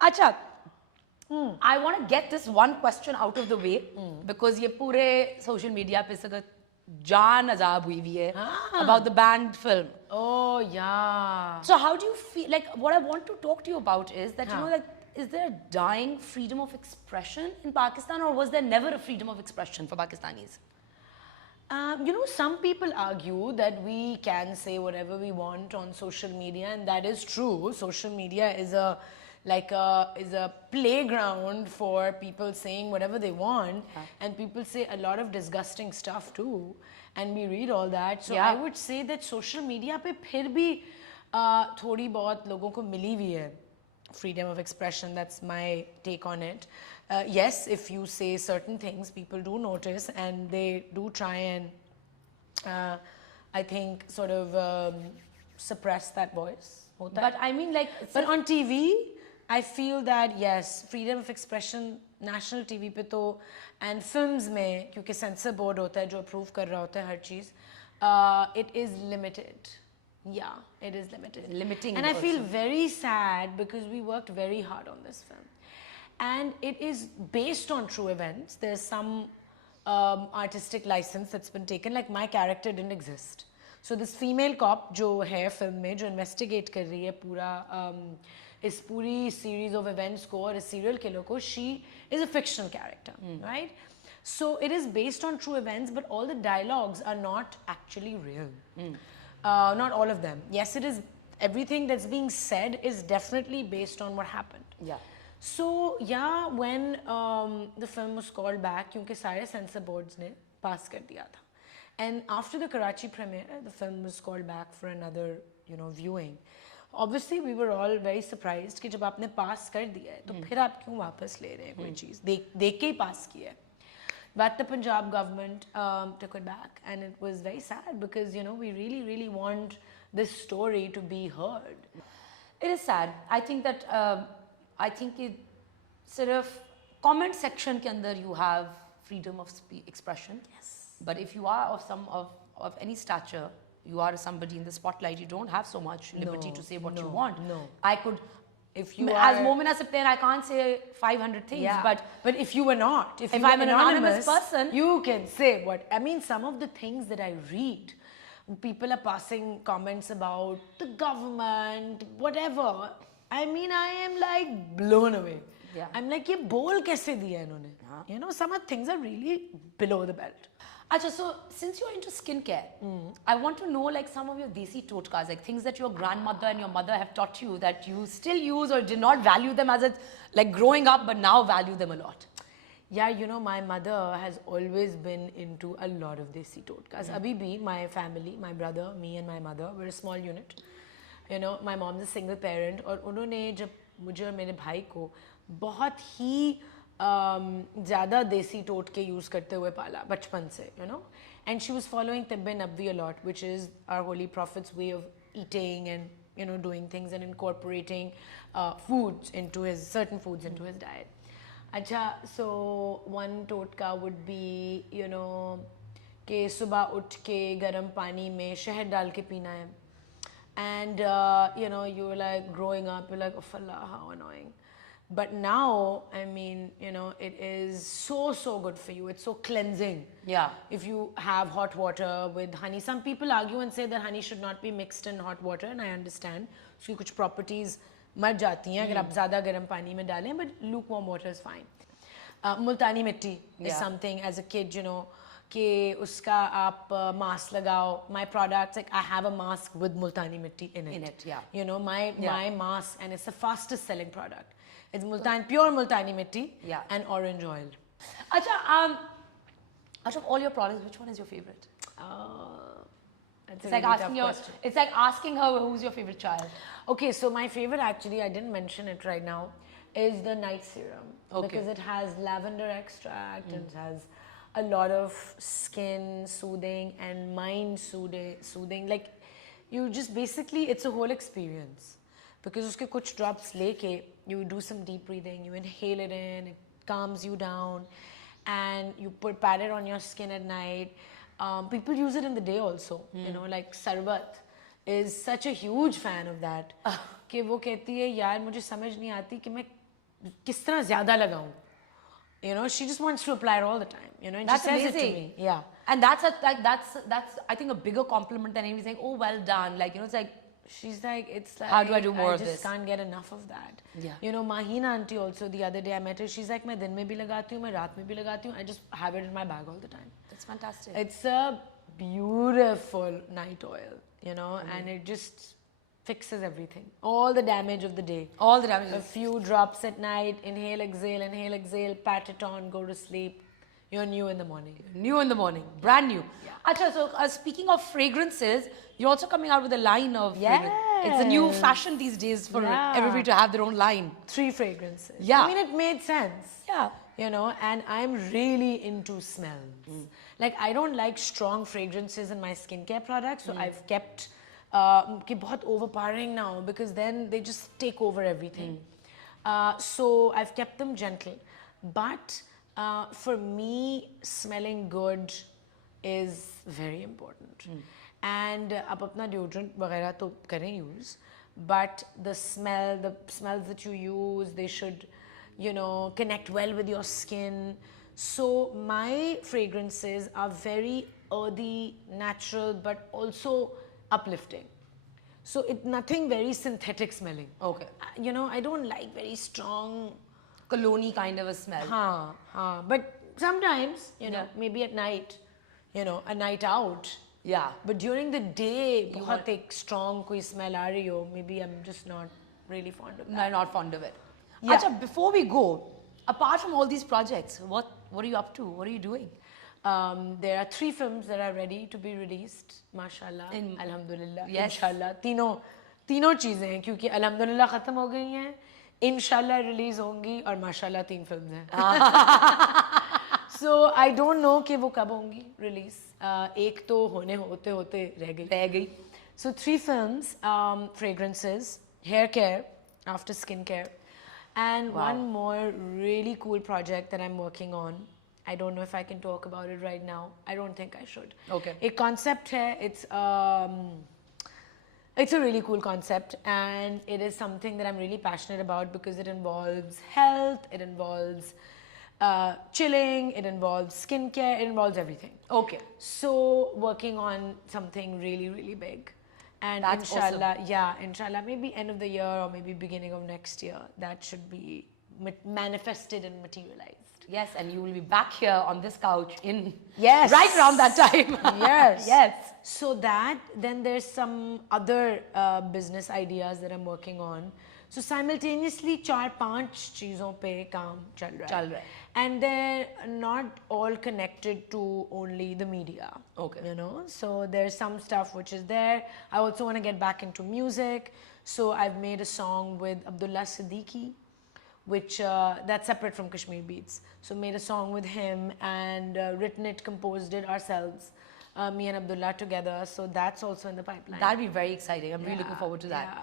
Acha, I want to get this one question out of the way because ये पूरे social media पे सगर जान अजाब हुई हुई है about the banned film. Oh yeah. So how do you feel? Like what I want to talk to you about is that you know, like, is there dying freedom of expression in Pakistan, or was there never a freedom of expression for Pakistanis? You know, some people argue that we can say whatever we want on social media, and that is true. Social media is a playground for people saying whatever they want, and people say a lot of disgusting stuff too, and we read all that. So I would say that social media पे फिर भी थोड़ी बहुत लोगों को मिली हुई है freedom of expression. That's my take on it. Yes, if you say certain things, people do notice and they do try and I think sort of suppress that voice. But I mean, like, but on TV, I feel that yes, freedom of expression national TV पे तो and films में क्योंकि censor board होता है जो approve कर रहा होता है हर चीज़, it is limited. Yeah, it is limited. Limiting. And I feel very sad because we worked very hard on this film. And it is based on true events. There's some artistic license that's been taken. Like my character didn't exist. So this female cop जो है film में जो investigate कर रही है पूरा इस पूरी series of events को और इस serial killer को, she is a fictional character, right? So it is based on true events, but all the dialogues are not actually real. Not all of them. Yes, it is. Everything that's being said is definitely based on what happened. Yeah. So yeah, when the film was called back, क्योंकि सारे censor boards ने pass कर दिया था, and after the Karachi premiere, the film was called back for another, you know, viewing. Obviously, we were all very surprised कि जब आपने pass कर दिया है, तो फिर आप क्यों वापस ले रहे हैं कोई चीज़? देख के ही pass किया है. But the Punjab government took it back, and it was very sad because, you know, we really, really want this story to be heard. It is sad. I think that I think it sort of comment section के अंदर you have freedom of expression. Yes. But if you are of any stature, you are somebody in the spotlight, you don't have so much liberty to say what you want. No. I could. If you as Momina Saptain, I can't say 500 things, but if you were not, if I'm an anonymous person, you can say what. I mean, some of the things that I read, people are passing comments about the government, whatever. I mean, I am like blown away. Yeah. I'm like, ये बोल कैसे दिया इन्होंने? You know, some of the things are really below the belt. Acha, so since you're into skincare, I want to know like some of your desi totkas, like things that your grandmother and your mother have taught you that you still use or did not value them as a, like growing up, but now value them a lot. Yeah, you know, my mother has always been into a lot of desi totkas. Abhi bhi, my family, my brother, me and my mother, we're a small unit. You know, my mom's a single parent और उन्होंने जब मुझे और मेरे भाई को बहुत ही ज़्यादा देसी टोटके यूज़ करते हुए पाला बचपन से, you know, and she was following Tibbe Nabvi a lot, which is our Holy Prophet's way of eating and, you know, doing things and incorporating foods into his certain foods into his diet. Acha, so one totka would be, you know, कि सुबह उठ के गर्म पानी में शहद डाल के पीना है, and you know, you were like growing up, you're like, oh Allah, how annoying. But now, I mean, you know, it is so good for you. It's so cleansing. Yeah. If you have hot water with honey. Some people argue and say that honey should not be mixed in hot water, and I understand. उसकी कुछ properties मर जाती हैं अगर आप ज़्यादा गर्म पानी में डालें, but lukewarm water is fine. मुल्तानी मिट्टी is something as a kid, you know, कि उसका आप mask लगाओ. My products, like I have a mask with multani mitti in it. Yeah. You know, my mask, and it's the fastest selling product. It's pure multani mitti and orange oil. Acha, out of all your products, which one is your favorite? It's like asking it's like asking her who's your favorite child. Okay, so my favorite, actually, I didn't mention it right now, is the night serum. Okay. Because it has lavender extract, and it has a lot of skin soothing and mind soothing. Like, you just basically, it's a whole experience. Because uske kuch drops leke, you do some deep breathing, you inhale it in, it calms you down, and you pat it on your skin at night. People use it in the day also, you know, like Sarbat is such a huge fan of that. कि वो कहती है यार मुझे समझ नहीं आती कि मैं किस तरह ज़्यादा लगाऊं. You know, she just wants to apply it all the time. You know, and That's she says amazing. it to me. Yeah. And that's I think a bigger compliment than anything saying, oh, well done. Like, you know, it's like, She's like, it's like, how do I do more of I this? just can't get enough of that. Yeah. You know, Mahina auntie also, the other day I met her, she's like, मैं दिन में भी लगाती हूँ, मैं रात में भी लगाती हूँ. I just have it in my bag all the time. That's fantastic. It's a beautiful night oil, you know, and it just fixes everything. All the damage of the day. All the damage. A few drops at night, inhale, exhale, pat it on, go to sleep. You're new in the morning. New in the morning, brand new. Yeah. Acha, so speaking of fragrances, you're also coming out with a line of fragrance. It's a new Yes. fashion these days for Yeah. everybody to have their own line. 3 fragrances. Yeah. I mean, it made sense. Yeah. You know, and I'm really into smells. Like, I don't like strong fragrances in my skincare products, so I've kept कि बहुत overpowering now because then they just take over everything. So I've kept them gentle. But for me, smelling good is very important. And आप अपना deodorant वगैरह तो करें use, but the smells that you use, they should, you know, connect well with your skin. So my fragrances are very earthy, natural, but also uplifting. So it's nothing very synthetic smelling. Okay. You know, I don't like very strong. Cologne kind of a smell. But sometimes, you know, maybe at night, you know, a night out. Yeah. But during the day, बहुत एक strong कोई smell आ रही हो, maybe I'm just not really fond of that. No, not fond of it. Yeah. Acha, before we go, apart from all these projects, what are you up to? What are you doing? There are 3 films that are ready to be released, mashallah, alhamdulillah, Yes. inshallah. तीनों चीज़ें हैं क्योंकि alhamdulillah ख़त्म हो गई हैं, inshallah release होंगी और mashallah 3 films हैं. So I don't know कि वो कब होंगी release. एक तो होते रह गई. So 3 films, fragrances, hair care, after skincare, and one more really cool project that I'm working on. I don't know if I can talk about it right now. I don't think I should. Okay. A concept hai, it's a really cool concept and it is something that I'm really passionate about because it involves health, it involves chilling, it involves skincare, it involves everything. Okay. So working on something really, really big. And That's inshallah, yeah, inshallah, maybe end of the year or maybe beginning of next year, that should be manifested and materialized. Yes, and you will be back here on this couch in Yes. right around that time. Yes. Yes. So then there's some other business ideas that I'm working on. So simultaneously 4-5 चीज़ों पे काम चल रहा है. And they're not all connected to only the media. Okay. You know, so there's some stuff which is there. I also want to get back into music. So I've made a song with Abdullah Siddiqui, which that's separate from Kashmir Beats. So made a song with him and written it, composed it ourselves, me and Abdullah together. So that's also in the pipeline. That'll be very exciting. I'm really looking forward to that. Yeah.